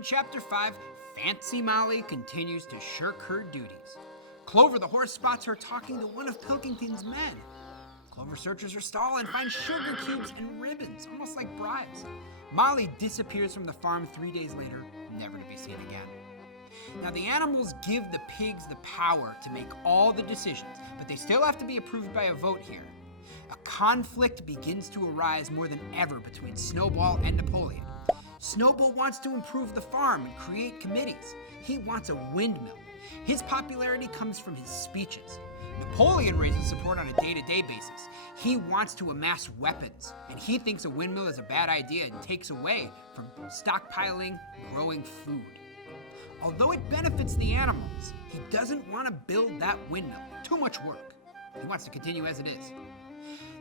In Chapter 5, Fancy Molly continues to shirk her duties. Clover the horse spots her talking to one of Pilkington's men. Clover searches her stall and finds sugar cubes and ribbons, almost like bribes. Molly disappears from the farm 3 days later, never to be seen again. Now, the animals give the pigs the power to make all the decisions, but they still have to be approved by a vote here. A conflict begins to arise more than ever between Snowball and Napoleon. Snowball wants to improve the farm and create committees. He wants a windmill. His popularity comes from his speeches. Napoleon raises support on a day-to-day basis. He wants to amass weapons, and he thinks a windmill is a bad idea and takes away from stockpiling, growing food. Although it benefits the animals, he doesn't want to build that windmill. Too much work. He wants to continue as it is.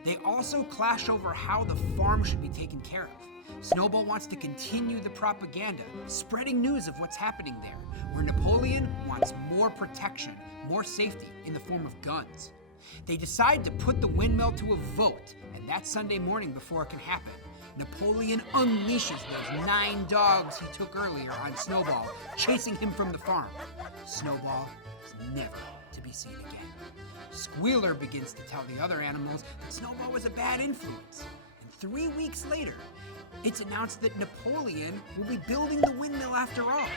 They also clash over how the farm should be taken care of. Snowball wants to continue the propaganda, spreading news of what's happening there, where Napoleon wants more protection, more safety in the form of guns. They decide to put the windmill to a vote, and that Sunday morning before it can happen, Napoleon unleashes those 9 dogs he took earlier on Snowball, chasing him from the farm. Snowball is never to be seen again. Squealer begins to tell the other animals that Snowball was a bad influence. And 3 weeks later, it's announced that Napoleon will be building the windmill after all.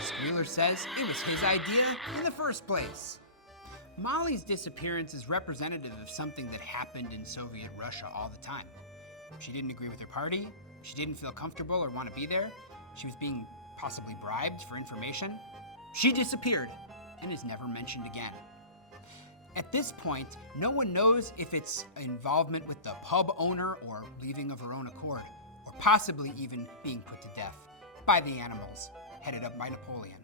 Squealer says it was his idea in the first place. Molly's disappearance is representative of something that happened in Soviet Russia all the time. She didn't agree with her party, she didn't feel comfortable or want to be there, she was being possibly bribed for information. She disappeared and is never mentioned again. At this point, no one knows if it's involvement with the pub owner or leaving of her own accord, or possibly even being put to death by the animals, headed up by Napoleon.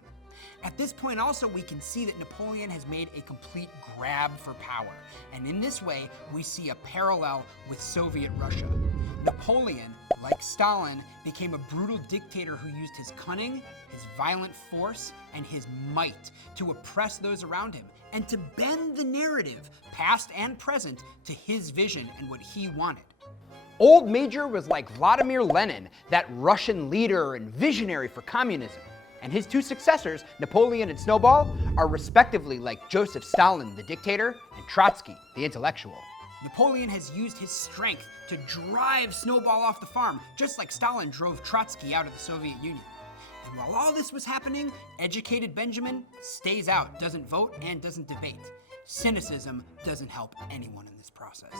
At this point also, we can see that Napoleon has made a complete grab for power, and in this way, we see a parallel with Soviet Russia. Napoleon, like Stalin, became a brutal dictator who used his cunning, his violent force, and his might to oppress those around him, and to bend the narrative, past and present, to his vision and what he wanted. Old Major was like Vladimir Lenin, that Russian leader and visionary for communism. And his 2 successors, Napoleon and Snowball, are respectively like Joseph Stalin, the dictator, and Trotsky, the intellectual. Napoleon has used his strength to drive Snowball off the farm, just like Stalin drove Trotsky out of the Soviet Union. And while all this was happening, educated Benjamin stays out, doesn't vote, and doesn't debate. Cynicism doesn't help anyone in this process.